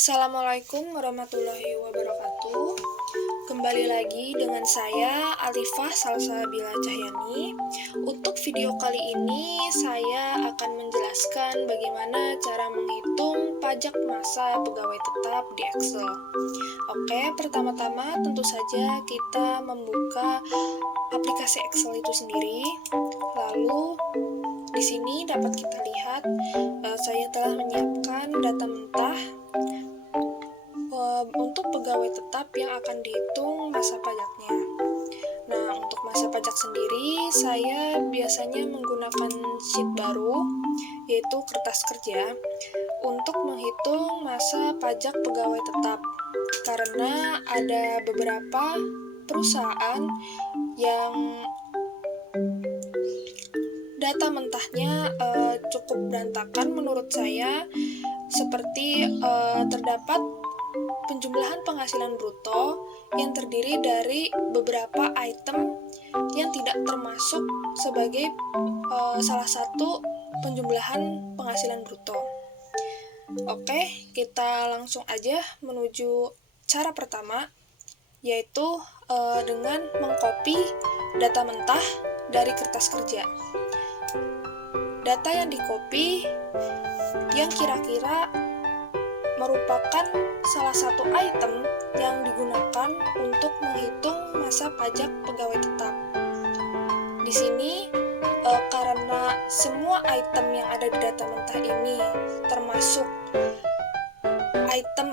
Assalamualaikum warahmatullahi wabarakatuh. Kembali lagi dengan saya Alifah Salsabila Cahyani. Untuk video kali ini saya akan menjelaskan bagaimana cara menghitung pajak masa pegawai tetap di Excel. Oke, pertama-tama tentu saja kita membuka aplikasi Excel itu sendiri. Lalu di sini dapat kita lihat saya telah menyiapkan data mentah untuk pegawai tetap yang akan dihitung masa pajaknya. Nah, untuk masa pajak sendiri, saya biasanya menggunakan sheet baru, yaitu kertas kerja, untuk menghitung masa pajak pegawai tetap. Karena ada beberapa perusahaan yang data mentahnya cukup berantakan menurut saya, seperti terdapat penjumlahan penghasilan bruto yang terdiri dari beberapa item yang tidak termasuk sebagai salah satu penjumlahan penghasilan bruto. Oke, kita langsung aja menuju cara pertama, yaitu dengan mengcopy data mentah dari kertas kerja. Data yang di-copy yang kira-kira merupakan salah satu item yang digunakan untuk menghitung masa pajak pegawai tetap. Di sini, karena semua item yang ada di data mentah ini termasuk item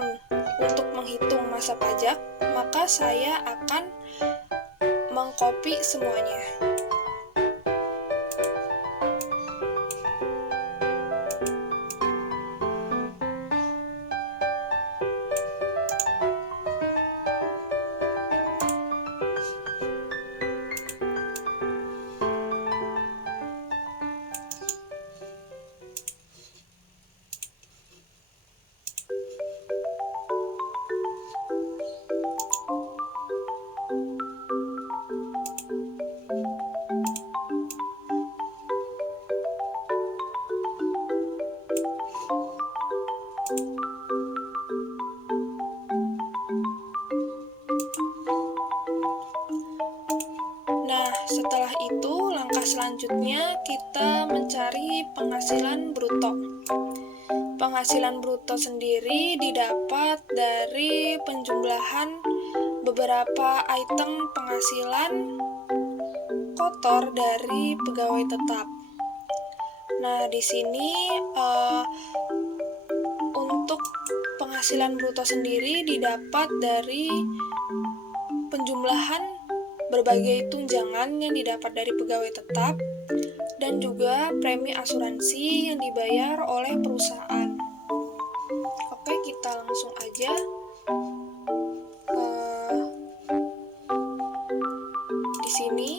untuk menghitung masa pajak, maka saya akan mengcopy semuanya. Nah, setelah itu langkah selanjutnya kita mencari penghasilan bruto. Penghasilan bruto sendiri didapat dari penjumlahan beberapa item penghasilan kotor dari pegawai tetap. Nah, di sini untuk penghasilan bruto sendiri didapat dari penjumlahan berbagai tunjangan yang didapat dari pegawai tetap dan juga premi asuransi yang dibayar oleh perusahaan. Oke, kita langsung aja di sini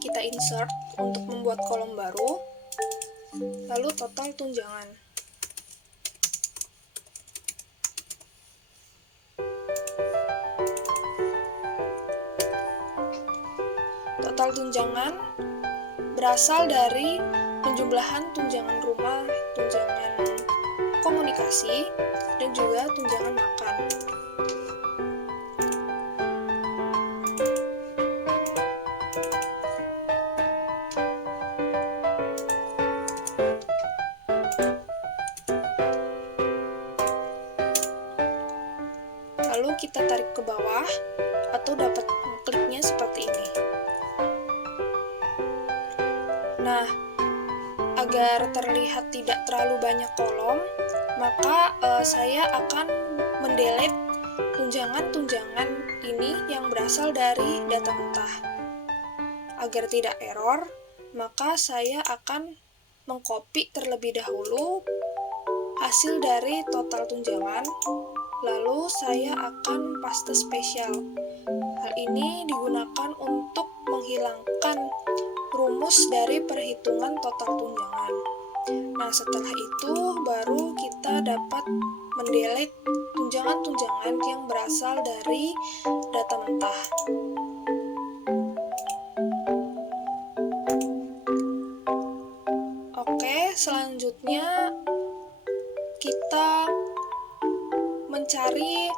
kita insert untuk membuat kolom baru, lalu total tunjangan. Total tunjangan berasal dari penjumlahan tunjangan rumah, tunjangan komunikasi, dan juga tunjangan makan. Lalu kita tarik ke bawah atau dapat kliknya seperti ini. Nah, agar terlihat tidak terlalu banyak kolom, maka saya akan mendelete tunjangan-tunjangan ini yang berasal dari data mentah. Agar tidak error, maka saya akan mengcopy terlebih dahulu hasil dari total tunjangan, lalu saya akan paste spesial. Hal ini digunakan untuk menghilangkan rumus dari perhitungan total tunjangan. Nah, setelah itu baru kita dapat mendelete tunjangan-tunjangan yang berasal dari data mentah. Oke, selanjutnya kita mencari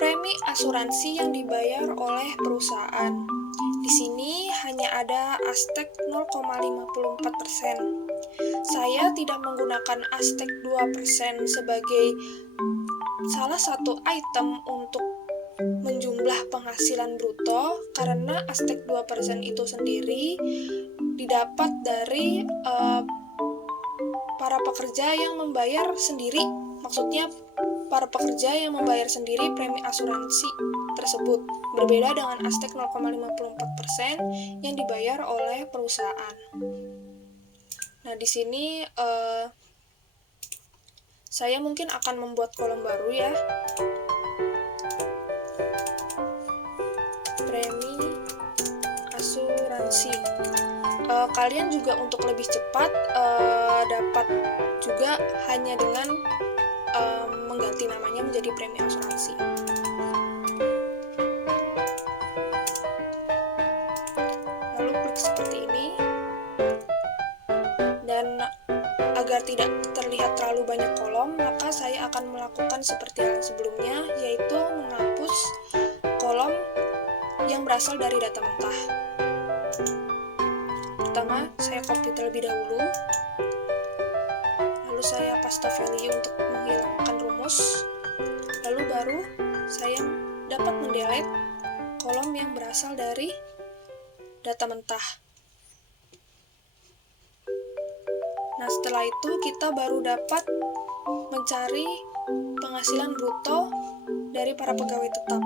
premi asuransi yang dibayar oleh perusahaan. Di sini hanya ada Aztec 0,54%. Saya tidak menggunakan Aztec 2% sebagai salah satu item untuk menjumlah penghasilan bruto karena Aztec 2% itu sendiri didapat dari para pekerja yang membayar sendiri. Maksudnya para pekerja yang membayar sendiri premi asuransi tersebut. Berbeda dengan Aztec 0,54% yang dibayar oleh perusahaan. Nah, di sini saya mungkin akan membuat kolom baru ya. Premi asuransi. Kalian juga untuk lebih cepat dapat juga hanya dengan mengganti namanya menjadi premi asuransi. Lalu klik seperti ini, dan agar tidak terlihat terlalu banyak kolom, maka saya akan melakukan seperti yang sebelumnya, yaitu menghapus kolom yang berasal dari data mentah. Pertama, saya copy terlebih dahulu, lalu saya paste value untuk menghilangkan rumus, lalu baru saya dapat mendelete kolom yang berasal dari data mentah. Nah, setelah itu kita baru dapat mencari penghasilan bruto dari para pegawai tetap.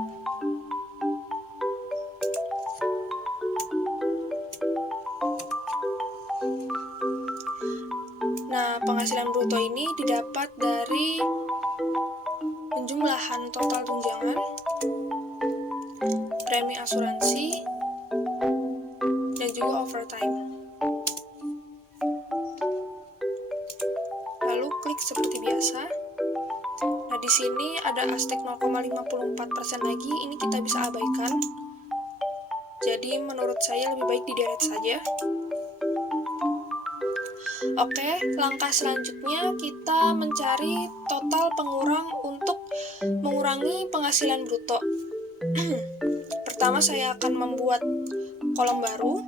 Nah, penghasilan bruto ini didapat dari penjumlahan total tunjangan, premi asuransi, dan juga overtime. Lalu klik seperti biasa. Nah, di sini ada Aztec 0,54% lagi, ini kita bisa abaikan. Jadi menurut saya lebih baik di-delete saja. Oke, langkah selanjutnya kita mencari total pengurang untuk mengurangi penghasilan bruto. Pertama saya akan membuat kolom baru,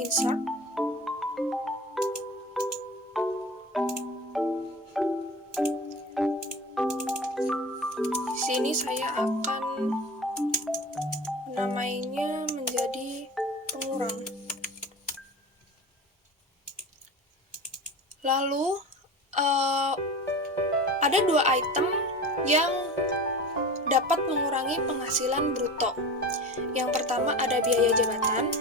insert. Di sini saya akan menamainya menjadi pengurang. Lalu ada dua item yang dapat mengurangi penghasilan bruto. Yang pertama ada biaya jabatan.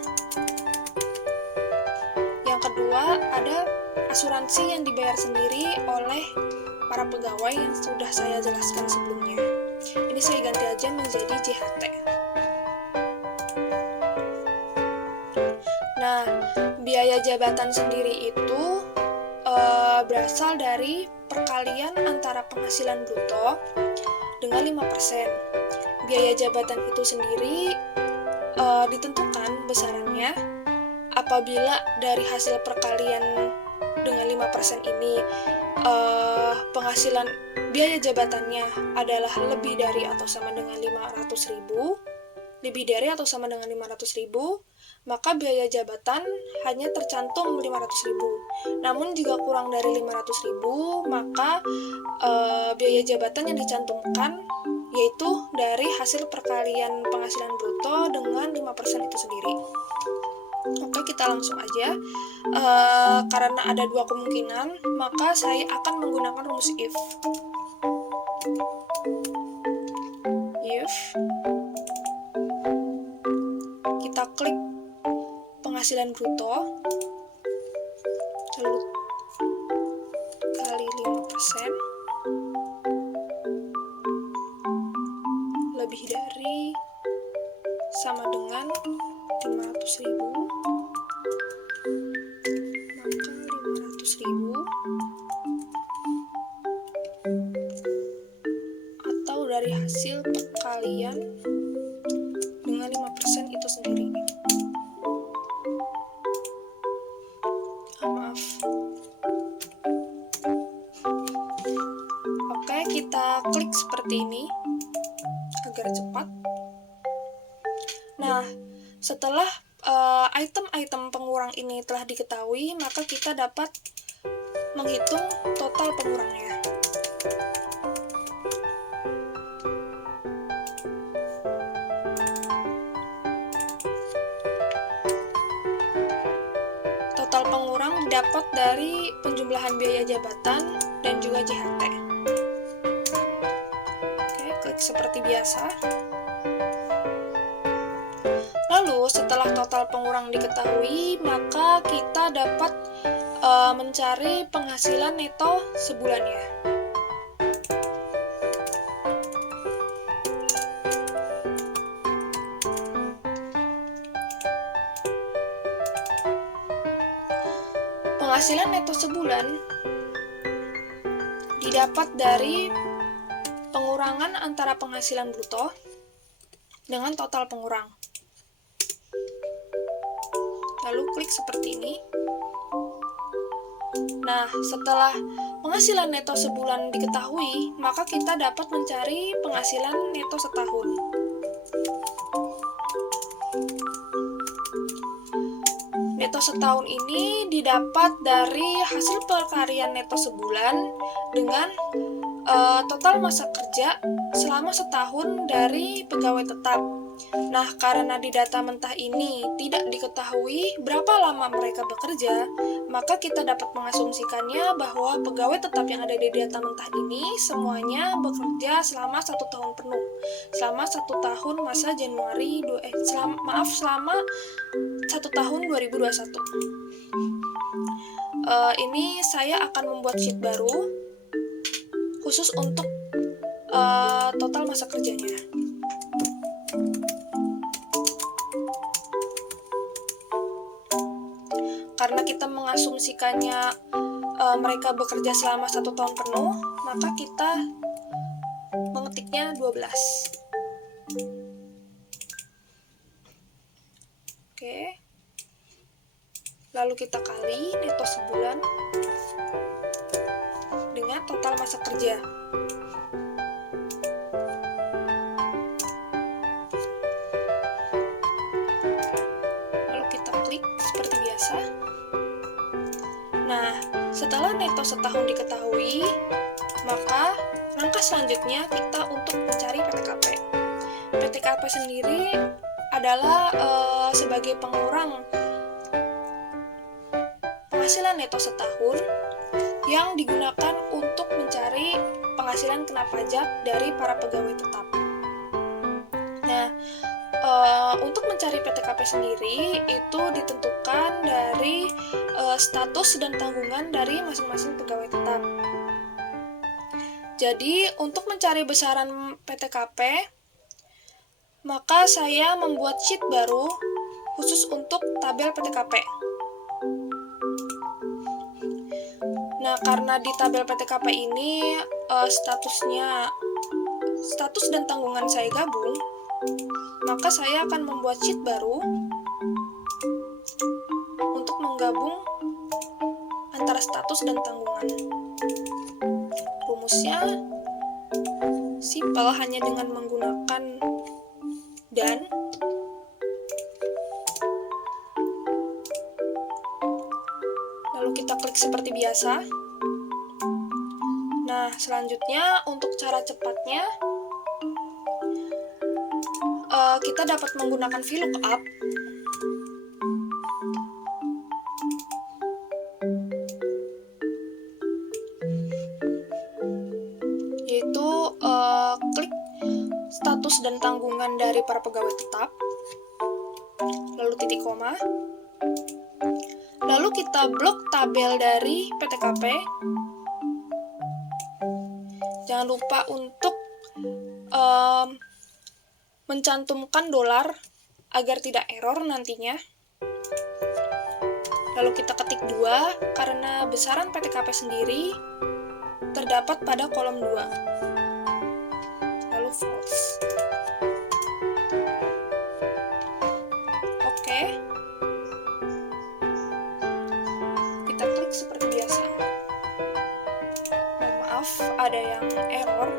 Yang kedua ada asuransi yang dibayar sendiri oleh para pegawai yang sudah saya jelaskan sebelumnya. Ini saya ganti aja menjadi JHT. Nah, biaya jabatan sendiri itu berasal dari perkalian antara penghasilan bruto dengan 5%. Biaya jabatan itu sendiri ditentukan besarannya apabila dari hasil perkalian dengan 5% ini penghasilan biaya jabatannya adalah lebih dari atau sama dengan 500.000, maka biaya jabatan hanya tercantum 500.000. Namun jika kurang dari 500.000, maka biaya jabatan yang dicantumkan yaitu dari hasil perkalian penghasilan bruto dengan 5% itu sendiri. Oke, kita langsung aja. Karena ada dua kemungkinan, maka saya akan menggunakan rumus if. If kita klik penghasilan bruto, lalu kali 5%, lebih dari sama dengan 500.000, maka 500.000 atau dari hasil perkalian dengan 5% itu sendiri. Maaf. Oke, kita kita klik seperti ini agar cepat. Nah, setelah item-item pengurang ini telah diketahui, maka kita dapat menghitung total pengurangnya. Total pengurang didapat dari penjumlahan biaya jabatan dan juga JHT. Oke, klik seperti biasa. Lalu setelah total pengurang diketahui, maka kita dapat mencari penghasilan neto sebulannya. Penghasilan neto sebulan didapat dari pengurangan antara penghasilan bruto dengan total pengurang. Lalu klik seperti ini. Nah, setelah penghasilan neto sebulan diketahui, maka kita dapat mencari penghasilan neto setahun. Neto setahun ini didapat dari hasil perkarian neto sebulan dengan total masa kerja selama setahun dari pegawai tetap. Nah, karena di data mentah ini tidak diketahui berapa lama mereka bekerja, maka kita dapat mengasumsikannya bahwa pegawai tetap yang ada di data mentah ini semuanya bekerja selama 1 tahun penuh, selama 1 tahun masa selama 1 tahun 2021. Ini saya akan membuat sheet baru khusus untuk total masa kerjanya. Karena kita mengasumsikannya mereka bekerja selama 1 tahun penuh, maka kita mengetiknya 12. Oke. Lalu kita kali neto sebulan dengan total masa kerja. Lalu kita klik seperti biasa. Nah, setelah neto setahun diketahui, maka langkah selanjutnya kita untuk mencari PTKP. PTKP sendiri adalah sebagai pengurang penghasilan neto setahun yang digunakan untuk mencari penghasilan kena pajak dari para pegawai tetap. Nah, untuk mencari PTKP sendiri itu ditentukan dari status dan tanggungan dari masing-masing pegawai tetap. Jadi, untuk mencari besaran PTKP, maka saya membuat sheet baru khusus untuk tabel PTKP. Nah, karena di tabel PTKP ini status dan tanggungan saya gabung, maka saya akan membuat sheet baru untuk menggabung antara status dan tanggungan. Rumusnya simpel, hanya dengan menggunakan dan. Lalu kita klik seperti biasa. Nah, selanjutnya untuk cara cepatnya, kita dapat menggunakan VLOOKUP. Yaitu klik status dan tanggungan dari para pegawai tetap, lalu titik koma, lalu kita blok tabel dari PTKP. Jangan lupa untuk mencantumkan dolar agar tidak error nantinya. Lalu kita ketik 2 karena besaran PTKP sendiri terdapat pada kolom 2. Lalu false. Oke. Kita klik seperti biasa. Mohon maaf, ada yang error.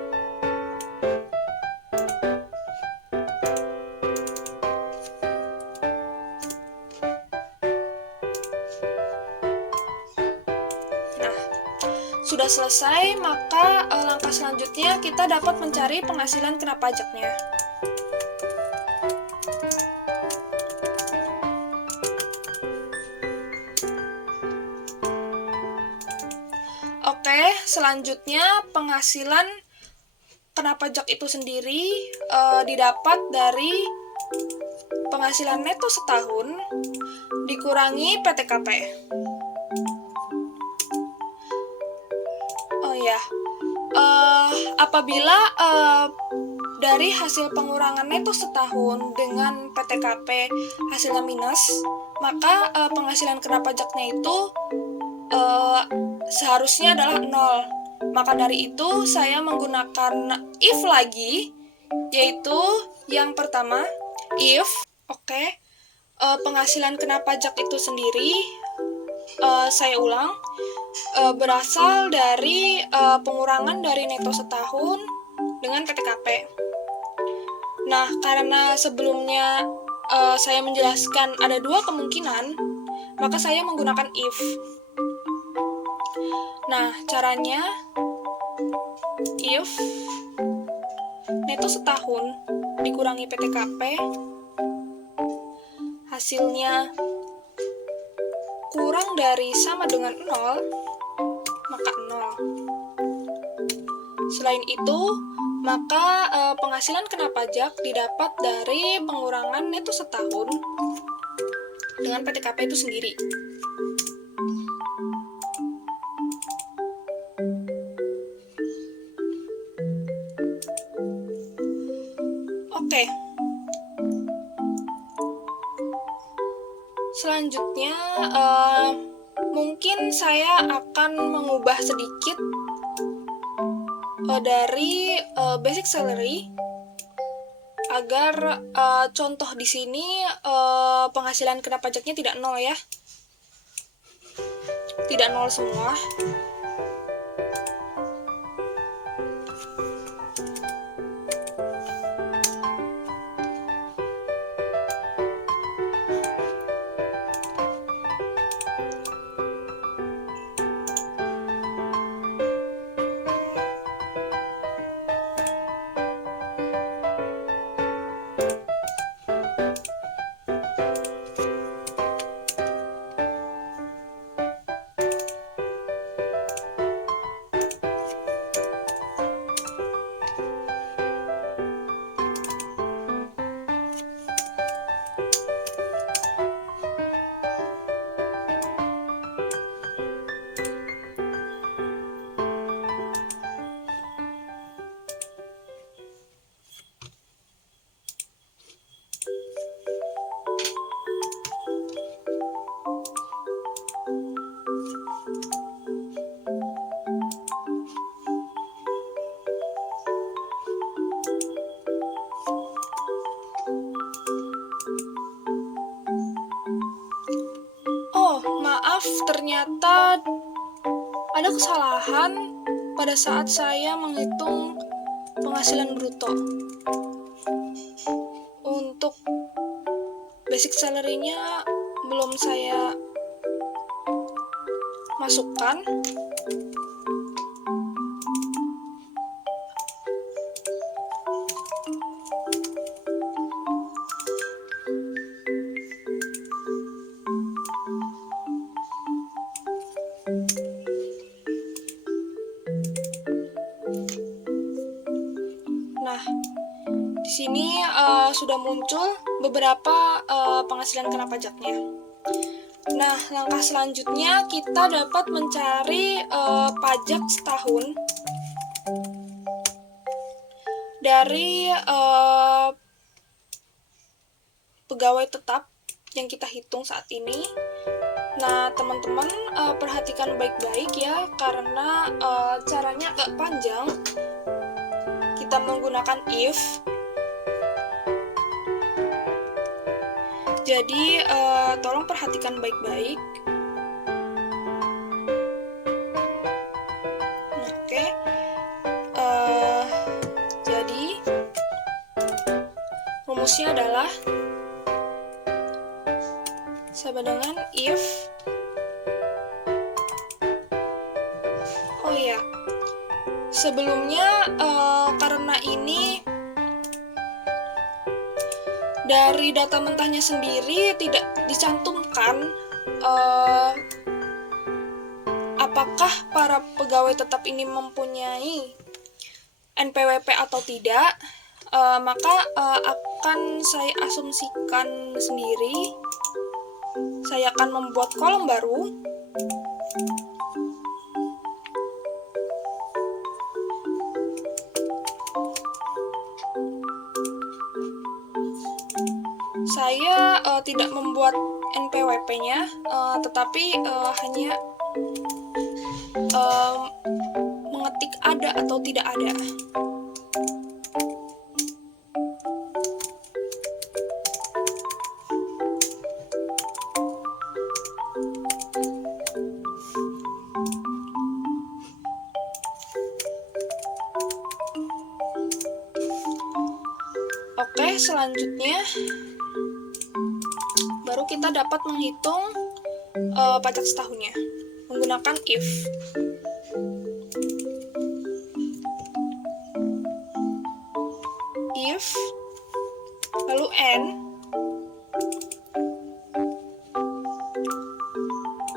sudah selesai, maka langkah selanjutnya kita dapat mencari penghasilan kena pajaknya. Oke, selanjutnya penghasilan kena pajak itu sendiri didapat dari penghasilan neto setahun dikurangi PTKP. Oh ya, apabila dari hasil pengurangan neto setahun dengan PTKP hasilnya minus, maka penghasilan kena pajaknya itu seharusnya adalah 0. Maka dari itu saya menggunakan if lagi, yaitu yang pertama if penghasilan kena pajak itu sendiri, saya ulang, berasal dari pengurangan dari neto setahun dengan PTKP. Nah, karena sebelumnya saya menjelaskan ada 2 kemungkinan, maka saya menggunakan if. Nah, caranya if neto setahun dikurangi PTKP hasilnya kurang dari sama dengan 0, maka 0. Selain itu, maka penghasilan kena pajak didapat dari pengurangan neto setahun dengan PTKP itu sendiri. Oke. Selanjutnya, mungkin saya akan mengubah sedikit dari basic salary agar contoh di sini penghasilan kena pajaknya tidak 0 ya. Tidak 0 semua. Ternyata ada kesalahan pada saat saya menghitung penghasilan bruto. Untuk basic salary-nya belum saya masukkan. Nah, di sini sudah muncul beberapa penghasilan kena pajaknya. Nah, langkah selanjutnya kita dapat mencari pajak setahun dari pegawai tetap yang kita hitung saat ini. Nah, teman-teman perhatikan baik-baik ya, karena caranya agak panjang. Kita menggunakan if. Jadi, tolong perhatikan baik-baik. Oke. Jadi, rumusnya adalah sama dengan if. Oh iya, Sebelumnya karena ini dari data mentahnya sendiri tidak dicantumkan apakah para pegawai tetap ini mempunyai NPWP atau tidak, maka akan saya asumsikan sendiri. Saya akan membuat kolom baru. Saya tidak membuat NPWP-nya, tetapi hanya mengetik ada atau tidak ada. Oke, selanjutnya baru kita dapat menghitung pajak setahunnya menggunakan if. If lalu n,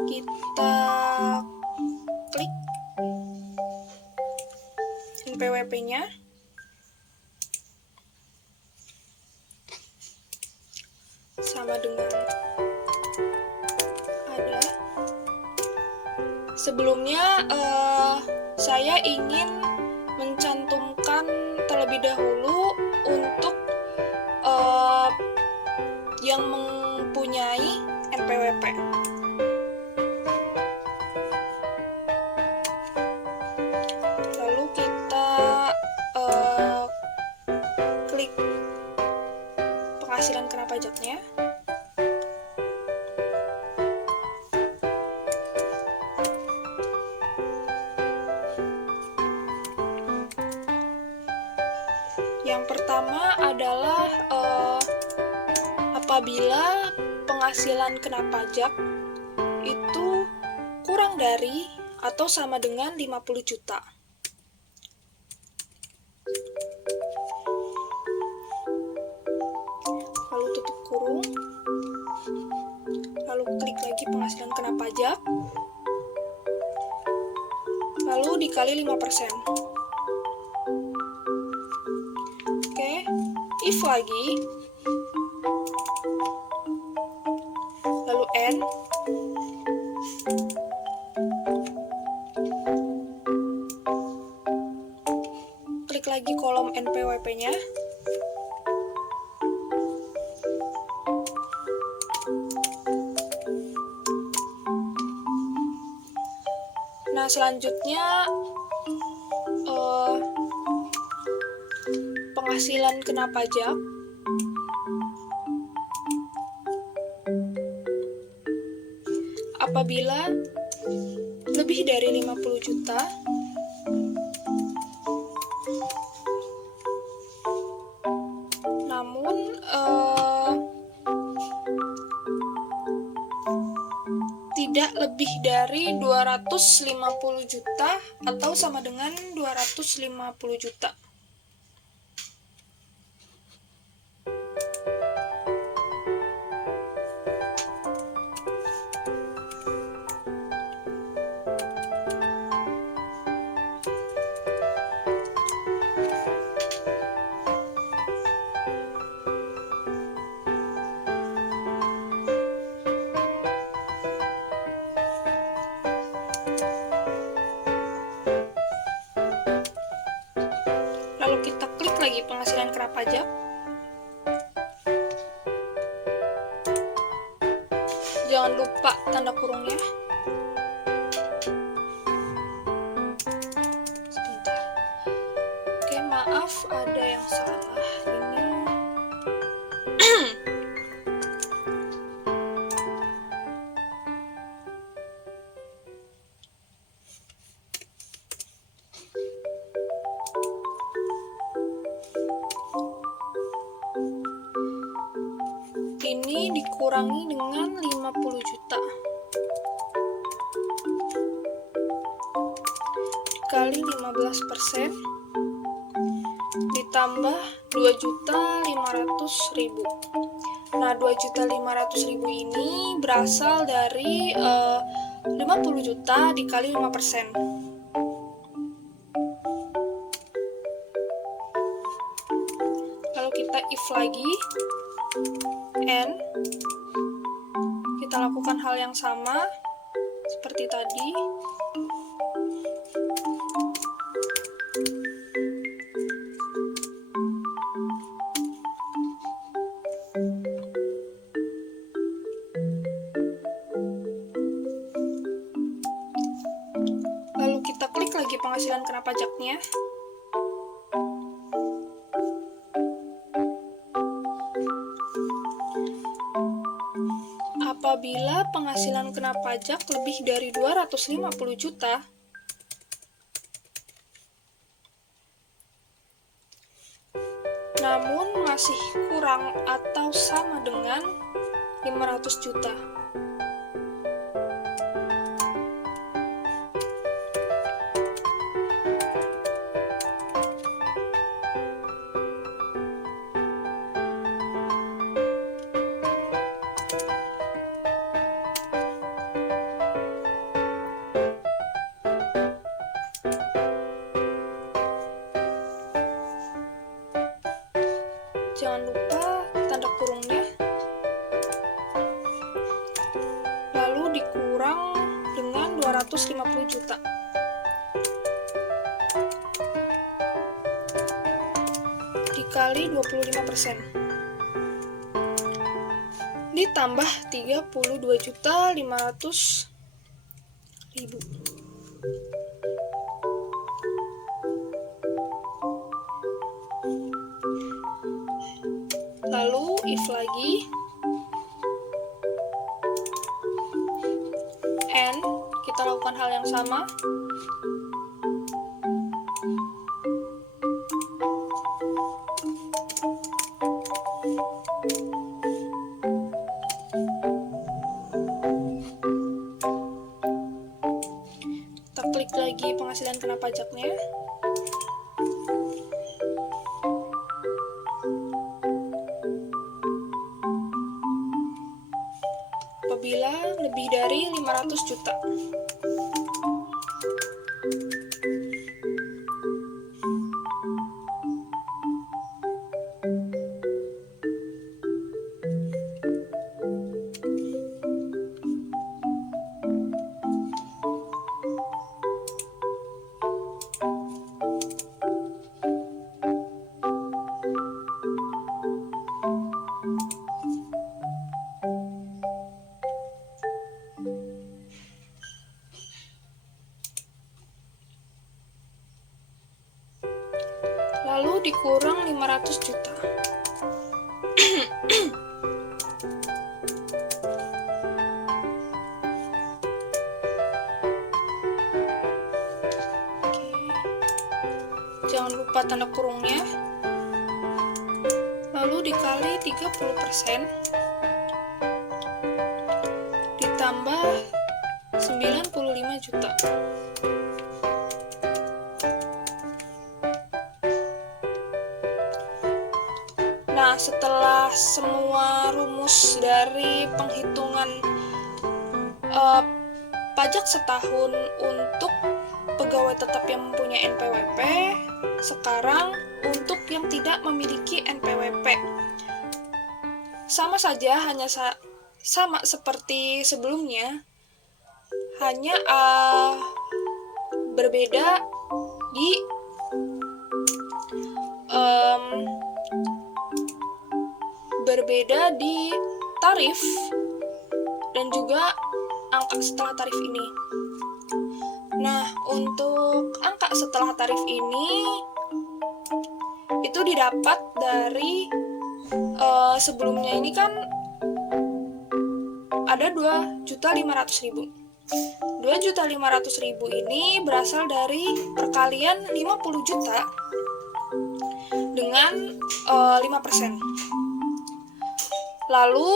kita klik NPWP-nya. Sama dengan ada. Sebelumnya saya ingin mencantumkan terlebih dahulu untuk yang mempunyai NPWP. Lalu kita klik penghasilan kena pajaknya. Yang pertama adalah apabila penghasilan kena pajak itu kurang dari atau sama dengan 50 juta. Lalu tutup kurung. Lalu klik lagi penghasilan kena pajak. Lalu dikali 5%. If lagi, lalu n, klik lagi kolom NPWP-nya. Nah, selanjutnya penghasilan kena pajak apabila lebih dari 50 juta namun tidak lebih dari 250 juta atau sama dengan 250 juta. Lalu kita klik lagi penghasilan kena pajak. Jangan lupa tanda kurungnya. Sebentar. Oke, maaf ada yang salah. Ini ini dikurangi dengan 50 juta dikali 15% ditambah 2.500.000. Nah, 2.500.000 ini berasal dari 50 juta dikali 5%. Lalu kita if lagi, and kita lakukan hal yang sama seperti tadi. Lalu kita klik lagi penghasilan kena pajaknya. Apabila penghasilan kena pajak lebih dari 250 juta, namun masih kurang atau sama dengan 500 juta. Jangan lupa tanda kurungnya, lalu dikurang dengan 250 juta. Dikali 25%. Ditambah 32.500.000. Lalu if lagi, and kita lakukan hal yang sama. Kita klik lagi penghasilan kena pajaknya. Apabila lebih dari 500 juta. Lalu dikurang 500 juta. Oke. Jangan lupa tanda kurungnya. Lalu dikali 30% ditambah 95 juta. Nah, setelah semua rumus dari penghitungan pajak setahun untuk pegawai tetap yang mempunyai NPWP, sekarang untuk yang tidak memiliki NPWP. Sama saja, hanya sama seperti sebelumnya, hanya berbeda di tarif dan juga angka setelah tarif ini. Nah, untuk angka setelah tarif ini itu didapat dari sebelumnya ini kan ada 2.500.000. 2.500.000 ini berasal dari perkalian 50 juta dengan 5%. Lalu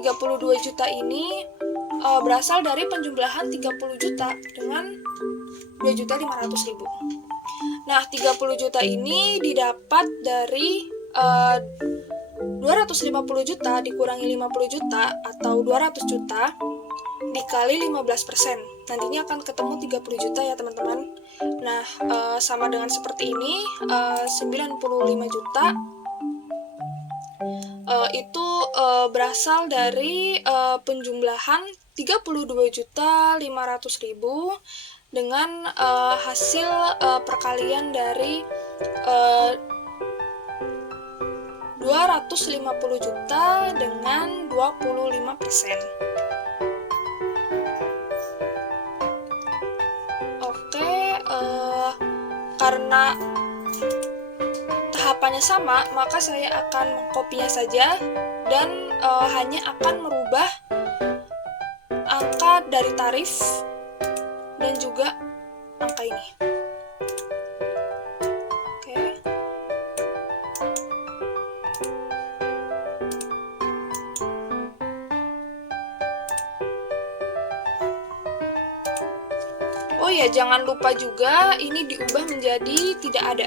32 juta ini berasal dari penjumlahan 30 juta dengan 2.500.000. Nah, 30 juta ini didapat dari 250 juta dikurangi 50 juta atau 200 juta dikali 15%. Nantinya akan ketemu 30 juta ya teman-teman. Nah, sama dengan seperti ini, 95 juta itu berasal dari penjumlahan 32.500.000 dengan hasil perkalian dari 250 juta dengan 25%. Oke, karena tahapannya sama, maka saya akan mengkopinya saja dan hanya akan merubah angka dari tarif dan juga angka ini. Oke. Oh ya, jangan lupa juga ini diubah menjadi tidak ada.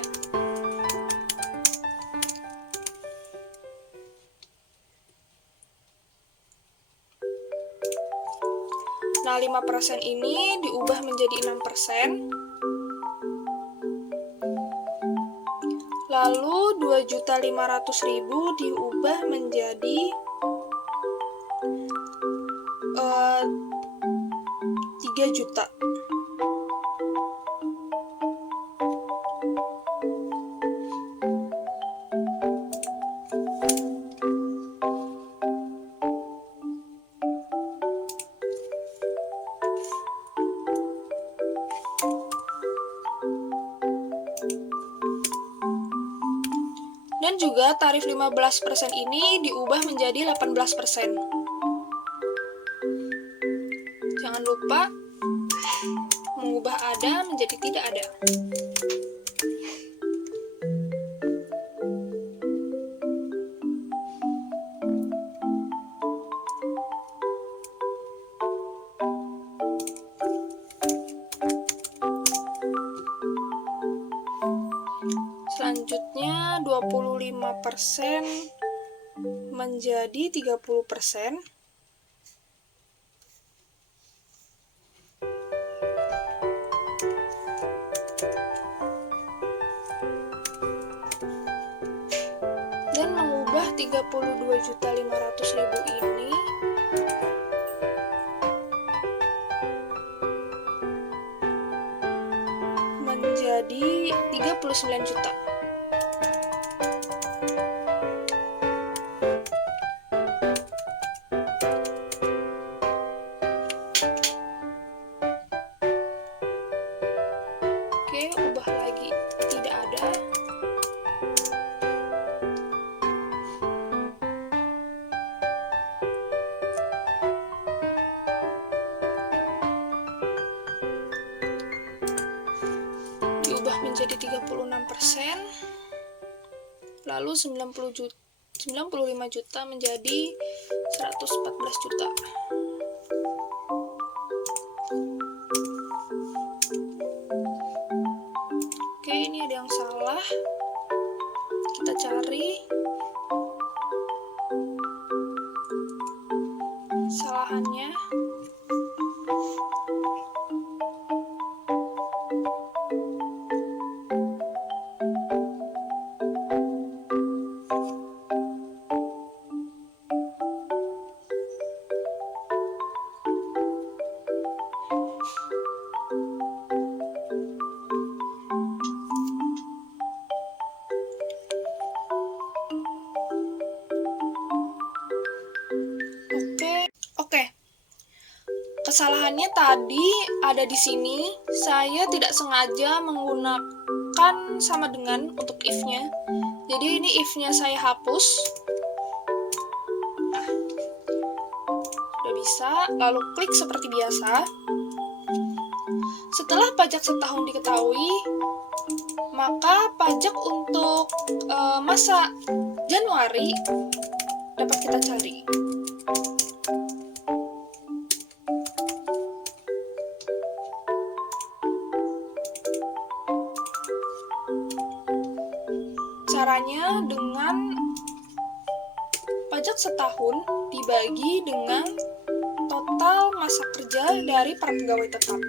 Nah, 5% ini diubah menjadi 6%. Lalu 2.500.000 diubah menjadi 3 juta. Dan juga tarif 15% ini diubah menjadi 18%. Jangan lupa mengubah ada menjadi tidak ada. Selanjutnya 25% menjadi 30%. Dan mengubah 32.500.000 ini menjadi 39 juta. Oke, ubah lagi tidak ada. Diubah menjadi 36%. Lalu 95 juta menjadi 114 juta. Oke, ini ada yang salah. Kita cari kesalahannya. Kesalahannya tadi ada di sini. Saya tidak sengaja menggunakan sama dengan untuk if-nya. Jadi ini if-nya saya hapus. Nah, sudah bisa. Lalu klik seperti biasa. Setelah pajak setahun diketahui, maka pajak untuk masa Januari dapat kita cari. Caranya dengan pajak setahun dibagi dengan total masa kerja dari para pegawai tetap.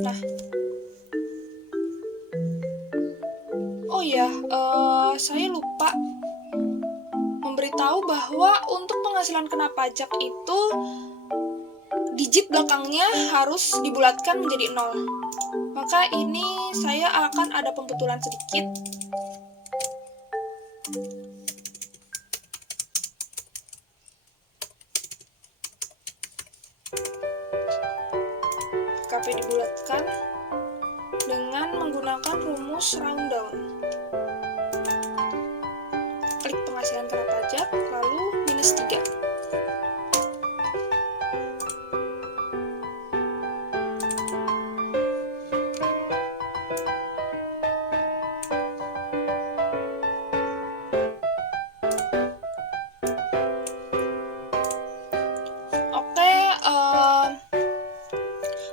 Nah, oh ya, saya lupa memberitahu bahwa untuk penghasilan kena pajak itu digit belakangnya harus dibulatkan menjadi 0. Maka ini saya akan ada pembetulan sedikit. PKP dibulatkan dengan menggunakan rumus round down. Klik penghasilan kena pajak, lalu minus 3.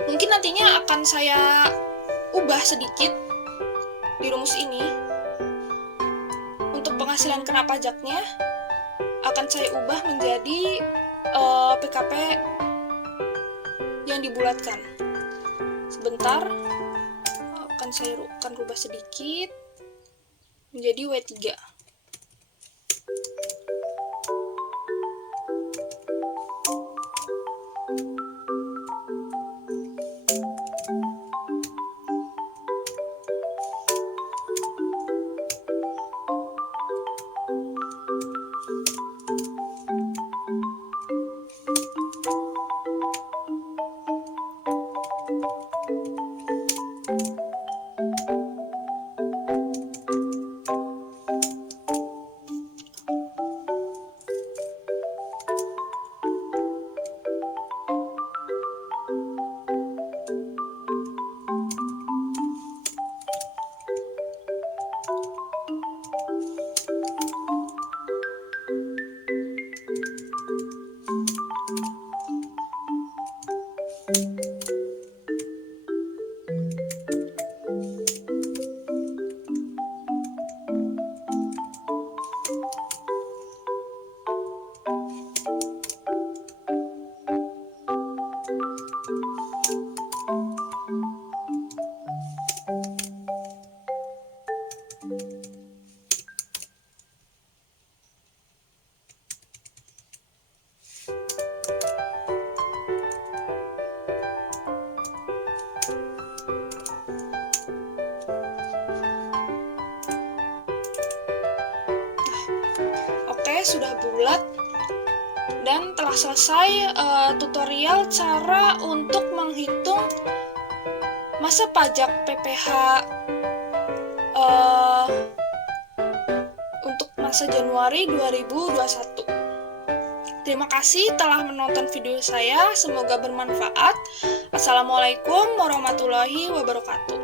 Mungkin nantinya akan saya ubah sedikit di rumus ini. Untuk penghasilan kena pajaknya akan saya ubah menjadi PKP yang dibulatkan. Sebentar, akan saya rubah sedikit menjadi W3. Oke, sudah bulat dan telah selesai tutorial cara untuk menghitung masa pajak PPh untuk masa Januari 2021. Terima kasih telah menonton video saya, semoga bermanfaat. Assalamualaikum warahmatullahi wabarakatuh.